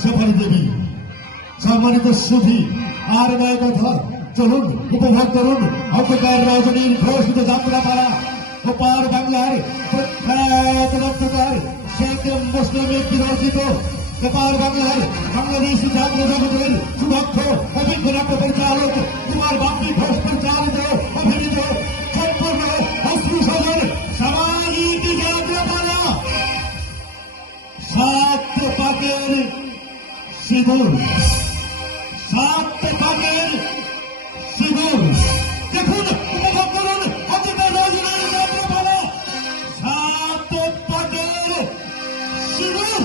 শেফালি দেবী। সম্মানিত সুধী আর নয় কথা, চলুন উপভোগ করুন অন্ধকার রজনীর ঘোষিত যাত্রাপালা ওপার বাংলার প্রখ্যাত রক্তকার শেখ মুসলিমের বিরচিত ওপার বাংলার বাংলাদেশ জাতীয় জগতের সুদক্ষ অভিজ্ঞ নাট্য পরিচালক কুমার বাপি ঘোষ পরিচালিত অভিনীত সম্পূর্ণ অশ্রুসজল সামাজিক যাত্রাপালা সাত পাকের সিঁদুর। সাত পাকের সিঁদুর দেখুন, উপভোগ করুন অন্ধকার রজনীর যাত্রাপালা সাত পাকের সিঁদুর।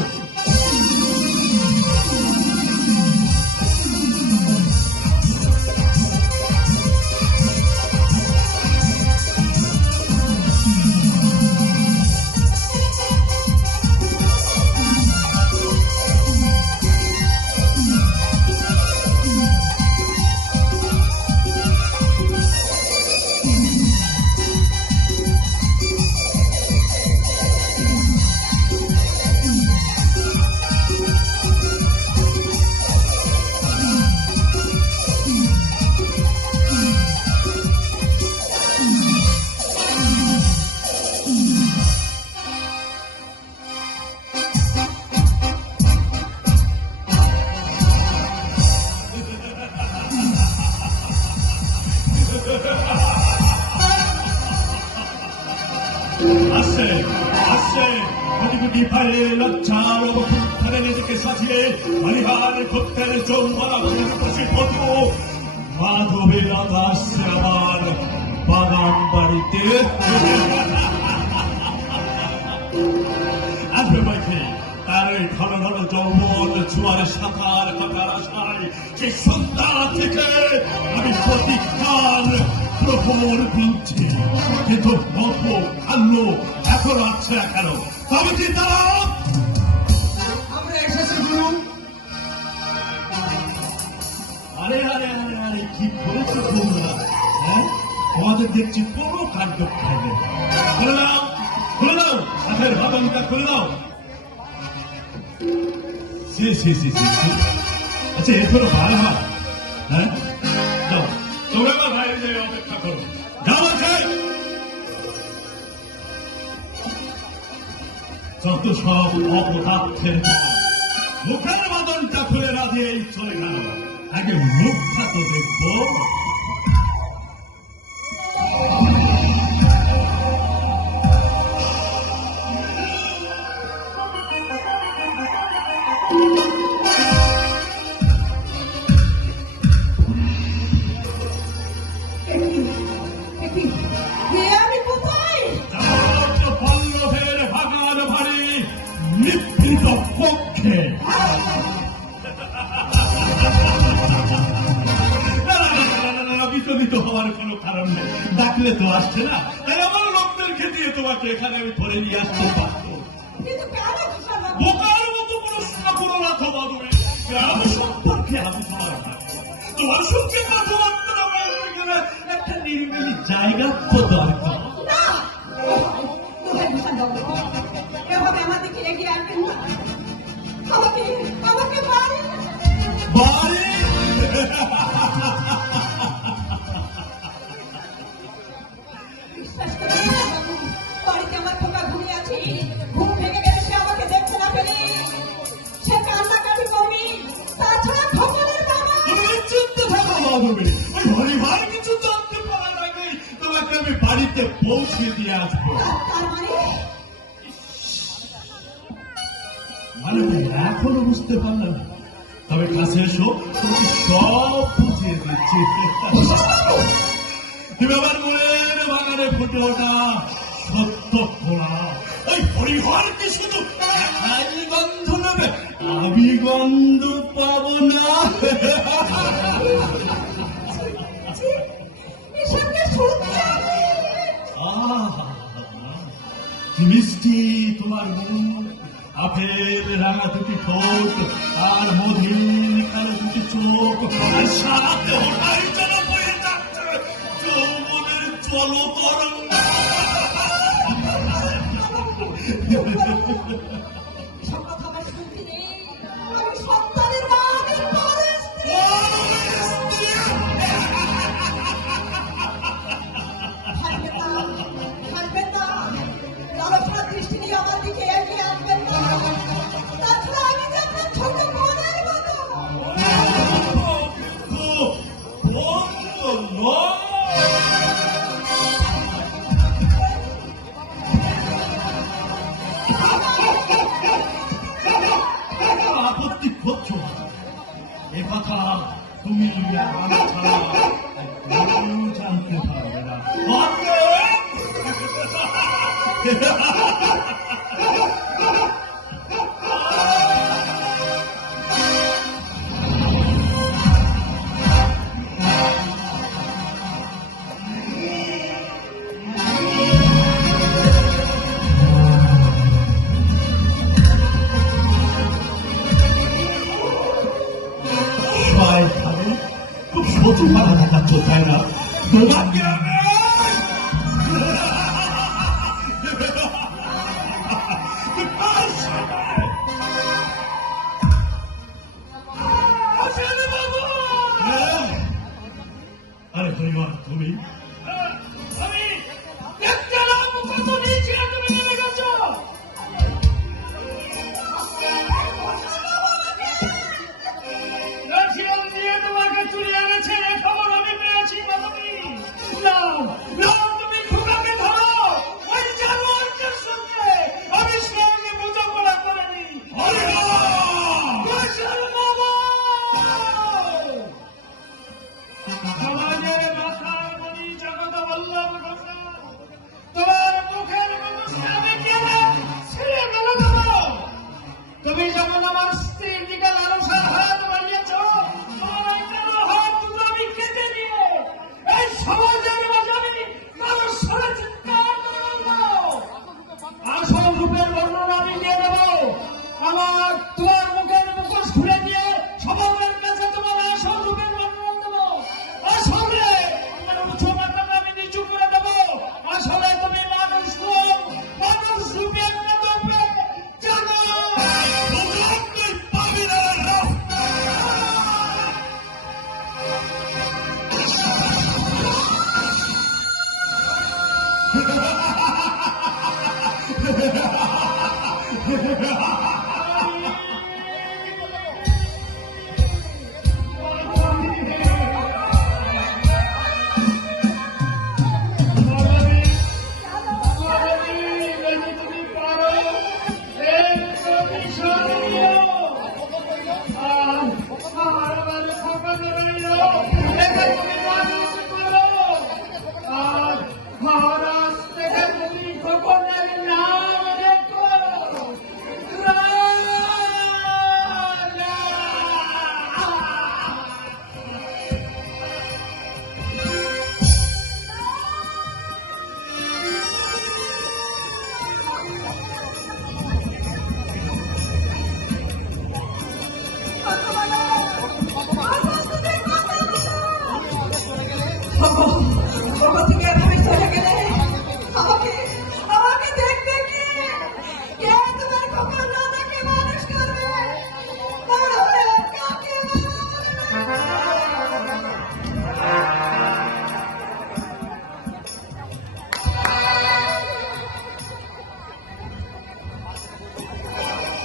আসছে আসছে কোটি কোটি ফাইলে লজ্জার অবক্ষুণ্ঠনে নিজেকে সাজিয়ে হরিহার ভক্তের চৌমারা বধু মাধবের রাধা আসছে আমার বাগান বাড়িতে। আসবে পাখি তার ওই ঘন ঘন যৌবন জোয়ারে সাঁতার কাটার আশায় সেই সন্ধ্যা থেকে আমি প্রতীক্ষার প্রহর গুনছি, কিন্তু গল্প খাল্লো এখন আছে এখনো। তবে কি তারা আমরা এসেছি গুরু। আরে আরে আরে আরে কি করেছো তোমরা? হ্যাঁ, তোমাদের দেখছি কোনো কাণ্ড খাইবে। খুলে দাও, খুলে দাও, সাথের ভাবনটা খুলে দাও। সি সি সি সি সি। আচ্ছা এরপরও বার হয়। হ্যাঁ যাও, তোমরা আমার বাইরে যেয়ে অপেক্ষা করো। যাও আছে যত সব অপদার্থের মুখের বাদনটা খুলে না দিয়েই চলে গেল। আগে মুখটা তো দেখবো। আমি কোথায়? পল্লবের বাগান ভারী নিভৃত পক্ষে। বিচলিত হওয়ার কোন কারণ নেই, ডাকলে তো আসছে না, তাই আমার লোকদেরকে দিয়ে তোমাকে এখানে আমি ধরে নিয়ে আসতে পারবো। কিন্তু কেন ঘোষণা? বোকার মতো প্রশ্ন করো না তো বাবুরে, গ্রাম সম্পর্কে আলোচনা তোমার সঙ্গে কথাবার্তা বলতে গেলে একটা নিরিবিলি জায়গা তো দরকার। না, কোথায় ঘোষণা দেবো? এভাবে আমার দিকে এগিয়ে আসবেন না। আমাকে আমাকে বাড়ি বাড়ি বিশ্বাস করে বাড়িতে আমার পোকা ঘুমিয়ে আছে। ঘুম ভেঙে গেলে সে আমাকে দেখতে না পেলে সে কান্নাকাটি করবি। তাছাড়া খবরের বাবা তুমি চিন্তা থাকো বাবুরে, ওই হরিভার কিছু জানতে পারার আগেই তোমাকে আমি বাড়িতে পৌঁছে দিয়ে আসবো। তার মানে মানে এখনো বুঝতে পারলাম না, তবে কাছে এসো, তোমাকে সব বুঝিয়ে দিচ্ছি। তুমি আমার মনের বাগানে ফুটে ওঠা সত্য ফোড়া ওই হরিহর কি শুধু একাই গন্ধ নেবে, আমি গন্ধ পাবো না। এসবকে শুনতে আমি আহা, কি মিষ্টি তোমার মুখ, আপেল রাঙা দুটি ঠোঁট আর মধুর কালো দুটি চোখ, আর সারা দেহটাই যেন বয়ে যাচ্ছে যৌবনের জলতরঙ্গ। সব কথা আমার শুনতে নেই। আমি সব কথা তুমি আর আমি ছাড়া কেউ জানতে পারবে না। খুব সচু মাথা দেখাচ্ছ তাই না? তোমাকে আমি আরে পরিবার তুমি আমি দেখতে না কত নিচে তুমি নেমে গেছো। তোমাকে চুরি এনেছে খবর আমি পেয়েছি বাবুনি। না না তুমি খুঁড়াকে ধরো ওই জানোয়ারটার সঙ্গে আমি সঙ্গে বোঝাপড়া করিনি। সমাজের মাথার মনি জগত বল্লভ ঘোষা তোমার মুখের মুখে আমি কেন ছেড়ে মেলে দেব? তুমি যখন আমার স্ত্রীর দিকে লালসার হাত বাড়িয়েছ তোমার এই কালো হাত দুটো আমি কেটে নিব। এই সমাজের মাঝে আমি কারোর সাথে চিৎকার করব। আসল রূপের বর্ণনা আমি দিয়ে দেব। আমার তোমার মুখের মুখোশ খুলে দিয়ে সমাজের কাছে তোমার আসল রূপের বর্ণনা দেব। আসলে উঁচু মাথাটা আমি নিচু করে দেব। আসলে তুমি মানুষ নও, মানুষ রূপের দেবে জানো পাবি না।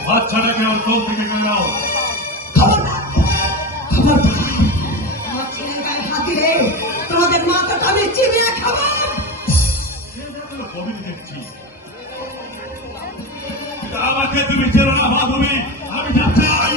বাচ্চাটাকে আমার কোল থেকে গেল। তোমাদের মাথাটা আমি চিবিয়ে খাবো। কবি দেখছি আমাকে তুমি চেনো না মাধবী। আমি যা চাই